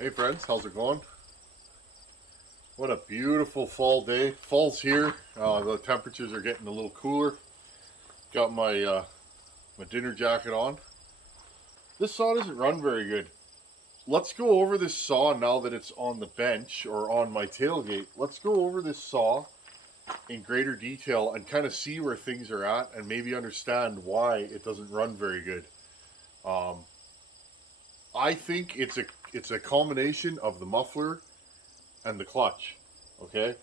Hey friends, how's it going? What a beautiful fall day. Fall's here. The temperatures are getting a little cooler. Got my dinner jacket on. This saw doesn't run very good. Let's go over this saw now that it's on the bench or on my tailgate. Let's go over this saw in greater detail and kind of see where things are at and maybe understand why it doesn't run very good. I think it's a combination of the muffler and the clutch. Okay,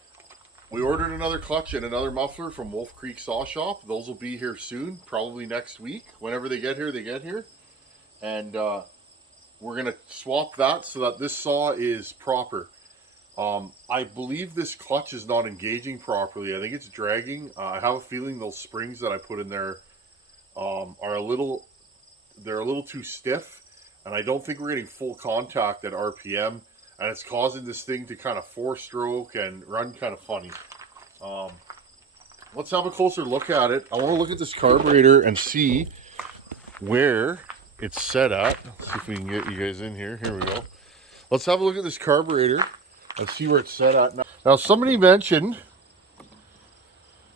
we ordered another clutch and another muffler from Wolf Creek Saw Shop. Those will be here soon, probably next week. Whenever they get here, they get here. And we're going to swap that so that this saw is proper. I believe this clutch is not engaging properly. I think it's dragging. I have a feeling those springs that I put in there are they're a little too stiff. And I don't think we're getting full contact at RPM. And it's causing this thing to kind of four-stroke and run kind of funny. Let's have a closer look at it. I want to look at this carburetor and see where it's set at. Let's see if we can get you guys in here. Here we go. Let's have a look at this carburetor and see where it's set at. Now somebody mentioned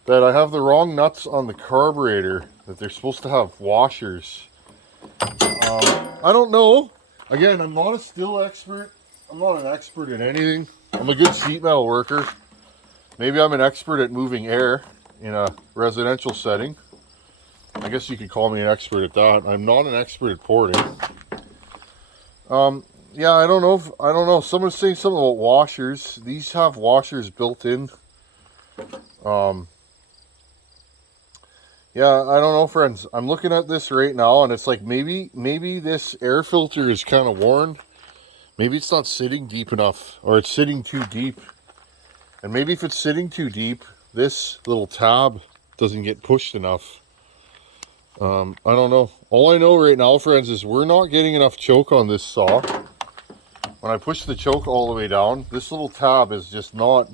that I have the wrong nuts on the carburetor, that they're supposed to have washers. I don't know. Again, I'm not a Stihl expert. I'm not an expert in anything. I'm a good sheet metal worker. Maybe I'm an expert at moving air in a residential setting. I guess you could call me an expert at that. I'm not an expert at porting. Yeah, I don't know. Someone's saying something about washers. These have washers built in. Yeah, I don't know, friends. I'm looking at this right now, and it's like maybe this air filter is kind of worn. Maybe it's not sitting deep enough, or it's sitting too deep. And maybe if it's sitting too deep, this little tab doesn't get pushed enough. I don't know. All I know right now, friends, is we're not getting enough choke on this saw. When I push the choke all the way down, this little tab is just not,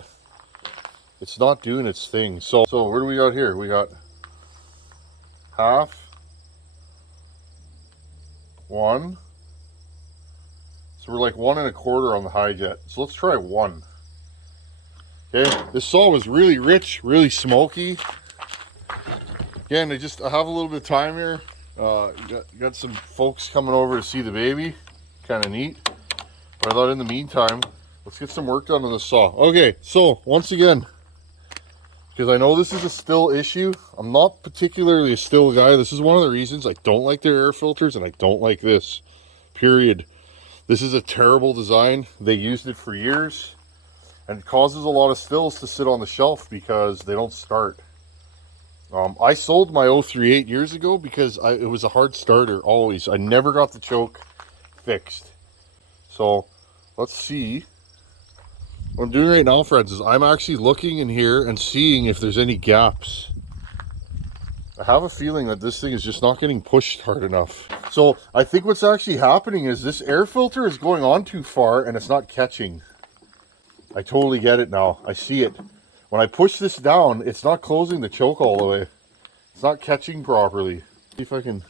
it's not doing its thing. So what do we got here? We got half, one. So we're like 1 1/4 on the high jet. So let's try 1. Okay, this saw was really rich, really smoky. Again, I have a little bit of time here. Got some folks coming over to see the baby. Kind of neat. But I thought in the meantime, let's get some work done on the saw. Okay, so once again, because I know this is a Stihl issue, I'm not particularly a Stihl guy. This is one of the reasons I don't like their air filters and I don't like this. Period. This is a terrible design. They used it for years, and it causes a lot of Stihls to sit on the shelf because they don't start. I sold my 038 years ago because it was a hard starter always. I never got the choke fixed. So let's see. What I'm doing right now, friends, is I'm actually looking in here and seeing if there's any gaps. I have a feeling that this thing is just not getting pushed hard enough. So I think what's actually happening is this air filter is going on too far and it's not catching. I totally get it now. I see it. When I push this down, it's not closing the choke all the way. It's not catching properly. See if I can...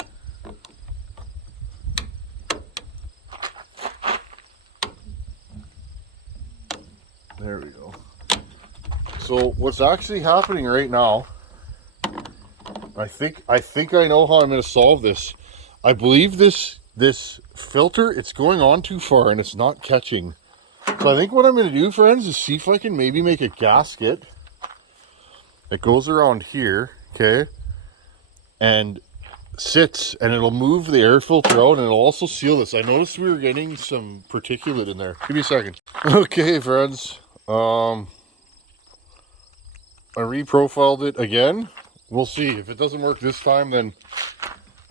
There we go. So what's actually happening right now, I think I know how I'm going to solve this. I believe this filter, it's going on too far and it's not catching. So I think what I'm going to do, friends, is see if I can maybe make a gasket that goes around here, okay, and sits, and it'll move the air filter out, and it'll also seal this. I noticed we were getting some particulate in there. Give me a second. Okay, friends. I reprofiled it again. We'll see. If it doesn't work this time, then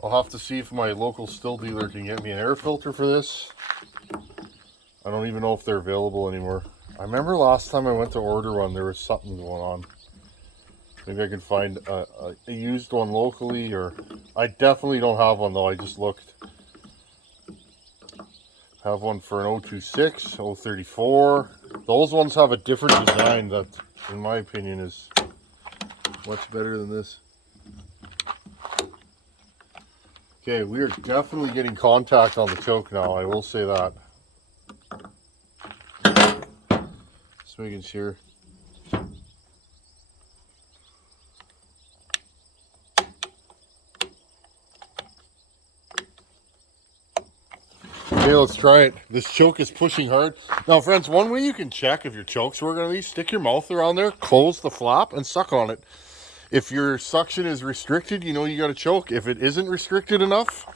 I'll have to see if my local Stihl dealer can get me an air filter for this. I don't even know if they're available anymore. I remember last time I went to order one, there was something going on. Maybe I can find a used one locally, or... I definitely don't have one, though. I just looked. Have one for an 026, 034. Those ones have a different design that, in my opinion, is much better than this. Okay, we are definitely getting contact on the choke now. I will say that. Just making sure. Okay, let's try it. This choke is pushing hard. Now, friends, one way you can check if your choke's working on these, stick your mouth around there, close the flap, and suck on it. If your suction is restricted, you know you got a choke. If it isn't restricted enough,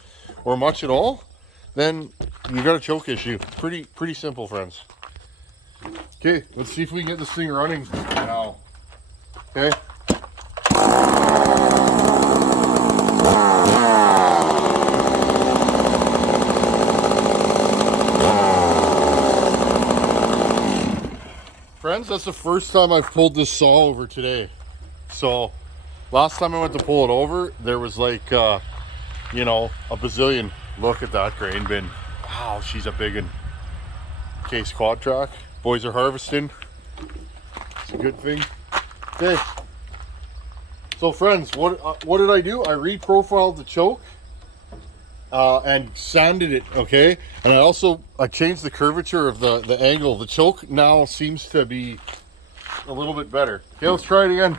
or much at all, then you got a choke issue. Pretty simple, friends. Okay, let's see if we can get this thing running now. Okay. Friends, that's the first time I've pulled this saw over today. So, last time I went to pull it over, there was like, you know, a bazillion. Look at that grain bin. Wow, she's a big one. Case quad track. Boys are harvesting. It's a good thing. Okay. So, friends, what did I do? I reprofiled the choke and sanded it. Okay, and I changed the curvature of the angle. The choke now seems to be a little bit better. Okay, let's try it again.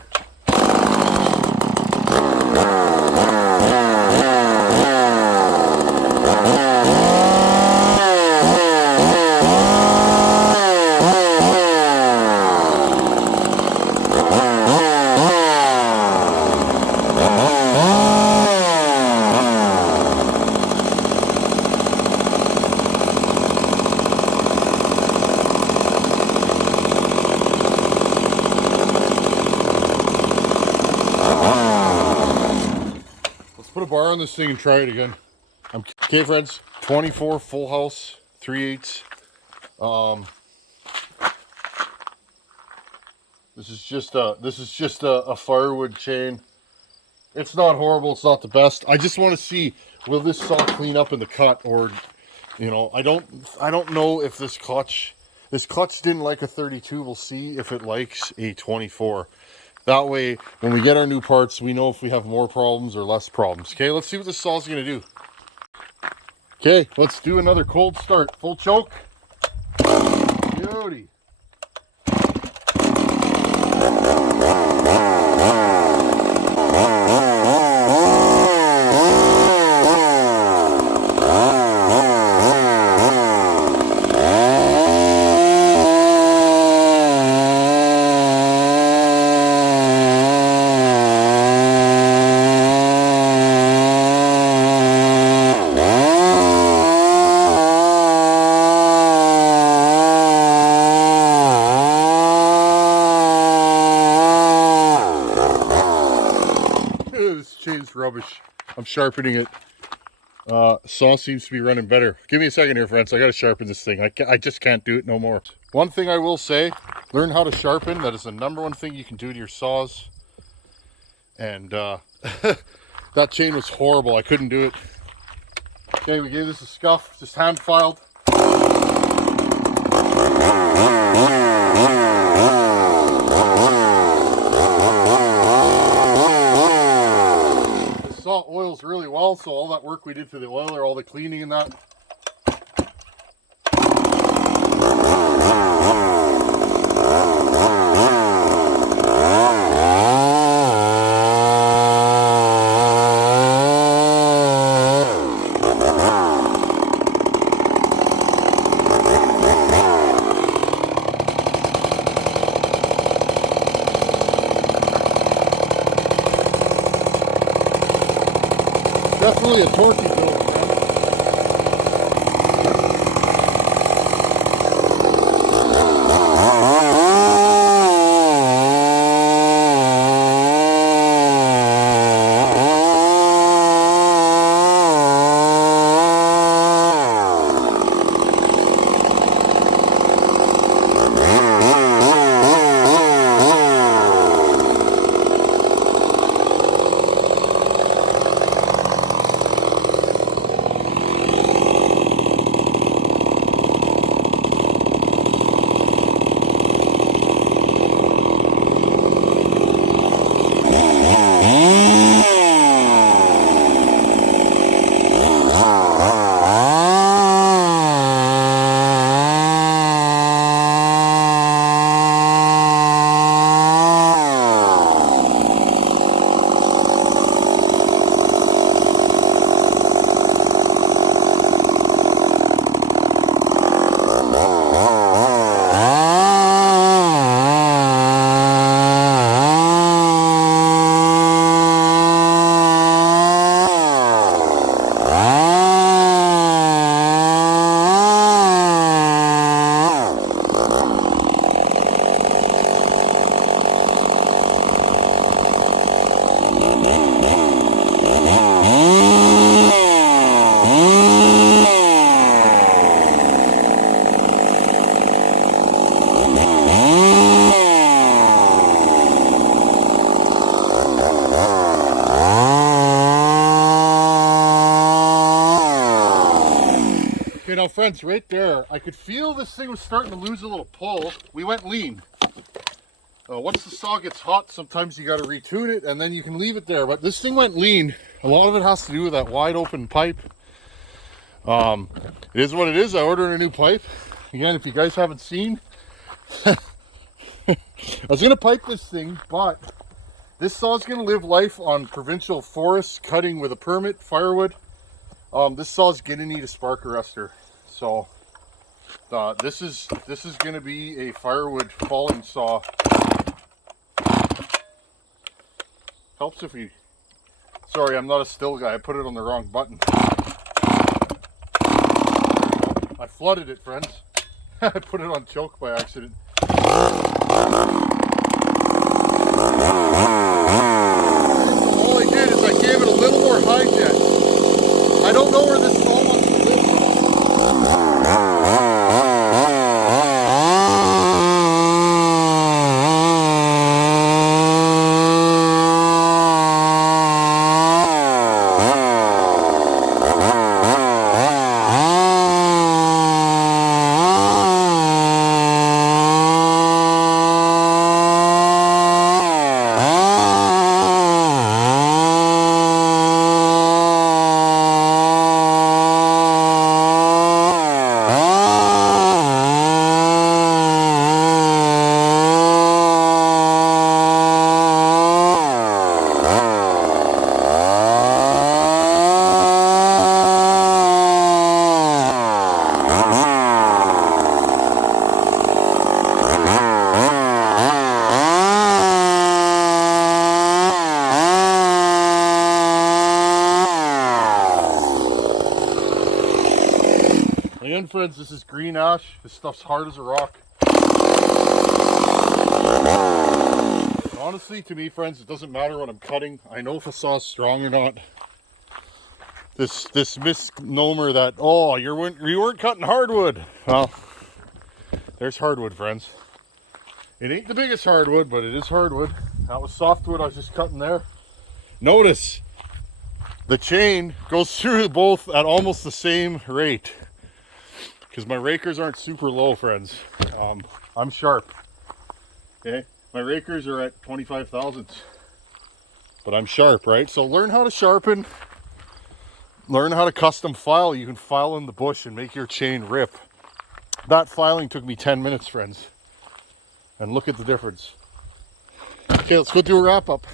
Put a bar on this thing and try it again. Okay, friends, 24 full house, 3/8. This is just a firewood chain. It's not horrible. It's not the best. I just want to see, will this saw clean up in the cut, or, you know, I don't know if this clutch didn't like a 32. We'll see if it likes a 24. That way, when we get our new parts, we know if we have more problems or less problems. Okay, let's see what this saw's going to do. Okay, let's do another cold start. Full choke. Beauty. This chain's rubbish. I'm sharpening it. Saw seems to be running better. Give me a second here, friends. I gotta sharpen this thing. I just can't do it no more. One thing I will say, learn how to sharpen. That is the #1 thing you can do to your saws. And that chain was horrible. I couldn't do it. Okay, we gave this a scuff. Just hand filed. Saw oils really well, so all that work we did for the oiler, all the cleaning and that. Definitely a torquey build, man. friends, right there, I could feel this thing was starting to lose a little pull. We went lean. Once the saw gets hot, sometimes you got to retune it, and then you can leave it there. But this thing went lean. A lot of it has to do with that wide open pipe. It is what it is. I ordered a new pipe. Again, if you guys haven't seen, I was going to pipe this thing, but this saw is going to live life on provincial forests, cutting with a permit, firewood. This saw is going to need a spark arrestor. So this is going to be a firewood falling saw. Helps if we... Sorry, I'm not a Stihl guy. I put it on the wrong button. I flooded it, friends. I put it on choke by accident. All I did is I gave it a little more high jet. I don't know where this saw wants to live. Again, friends, this is green ash. This stuff's hard as a rock. Honestly, to me, friends, it doesn't matter what I'm cutting. I know if a saw's strong or not. This misnomer that, oh, you weren't cutting hardwood. Well, there's hardwood, friends. It ain't the biggest hardwood, but it is hardwood. That was softwood I was just cutting there. Notice the chain goes through both at almost the same rate. Because my rakers aren't super low, friends. I'm sharp. Okay, my rakers are at 25 thousandths, but I'm sharp, right? So learn how to sharpen. Learn how to custom file. You can file in the bush and make your chain rip. That filing took me 10 minutes, friends. And look at the difference. Okay, let's go do a wrap up.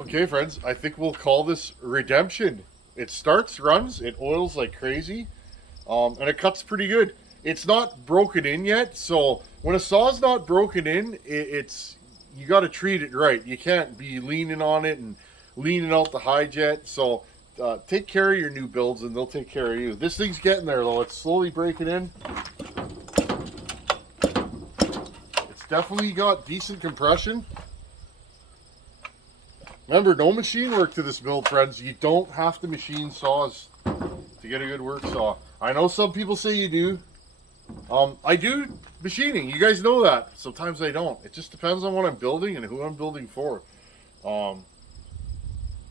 Okay, friends, I think we'll call this redemption. It starts, runs, it oils like crazy. And it cuts pretty good. It's not broken in yet, so when a saw's not broken in, you got to treat it right. You can't be leaning on it and leaning out the high jet. So take care of your new builds, and they'll take care of you. This thing's getting there, though. It's slowly breaking in. It's definitely got decent compression. Remember, no machine work to this build, friends. You don't have to machine saws to get a good work saw. I know some people say you do. I do machining. You guys know that. Sometimes I don't. It just depends on what I'm building and who I'm building for.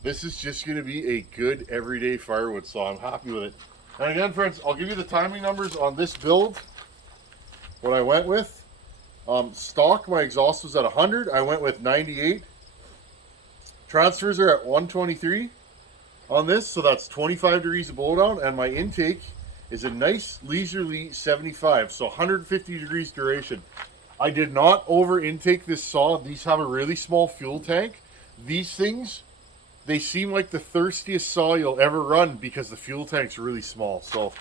This is just going to be a good everyday firewood saw. I'm happy with it. And again, friends, I'll give you the timing numbers on this build. What I went with. Stock, my exhaust was at 100. I went with 98. Transfers are at 123 on this. So that's 25 degrees of blowdown. And my intake is a nice leisurely 75, so 150 degrees duration. I did not over intake this saw. These have a really small fuel tank. These things, they seem like the thirstiest saw you'll ever run because the fuel tank's really small. So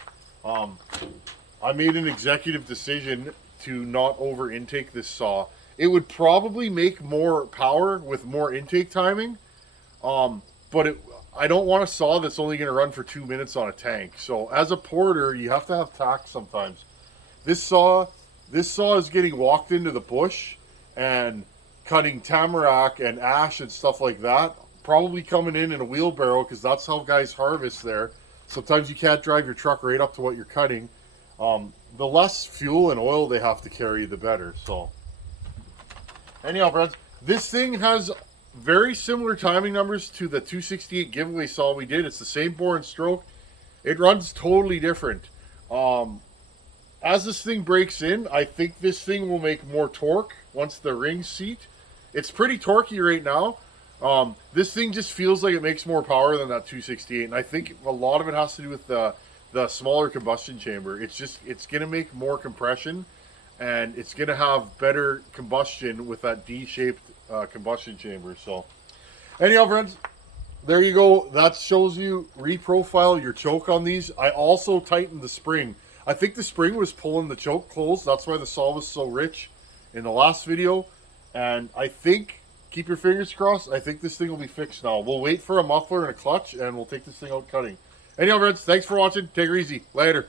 I made an executive decision to not over intake this saw. It would probably make more power with more intake timing, but I don't want a saw that's only going to run for 2 minutes on a tank. So as a porter, you have to have tact sometimes. This saw is getting walked into the bush and cutting tamarack and ash and stuff like that. Probably coming in a wheelbarrow because that's how guys harvest there. Sometimes you can't drive your truck right up to what you're cutting. The less fuel and oil they have to carry, the better. So anyhow, friends, this thing has very similar timing numbers to the 268 giveaway saw we did. It's the same bore and stroke. It runs totally different. As this thing breaks in, I think this thing will make more torque once the rings seat. It's pretty torquey right now. This thing just feels like it makes more power than that 268, and I think a lot of it has to do with the smaller combustion chamber. It's gonna make more compression, and it's gonna have better combustion with that D-shaped combustion chamber. So, anyhow, friends, there you go. That shows you reprofile your choke on these. I also tightened the spring. I think the spring was pulling the choke closed. That's why the saw was so rich in the last video. And I think, keep your fingers crossed, I think this thing will be fixed now. We'll wait for a muffler and a clutch, and we'll take this thing out cutting. Anyhow, friends, thanks for watching. Take her easy. Later.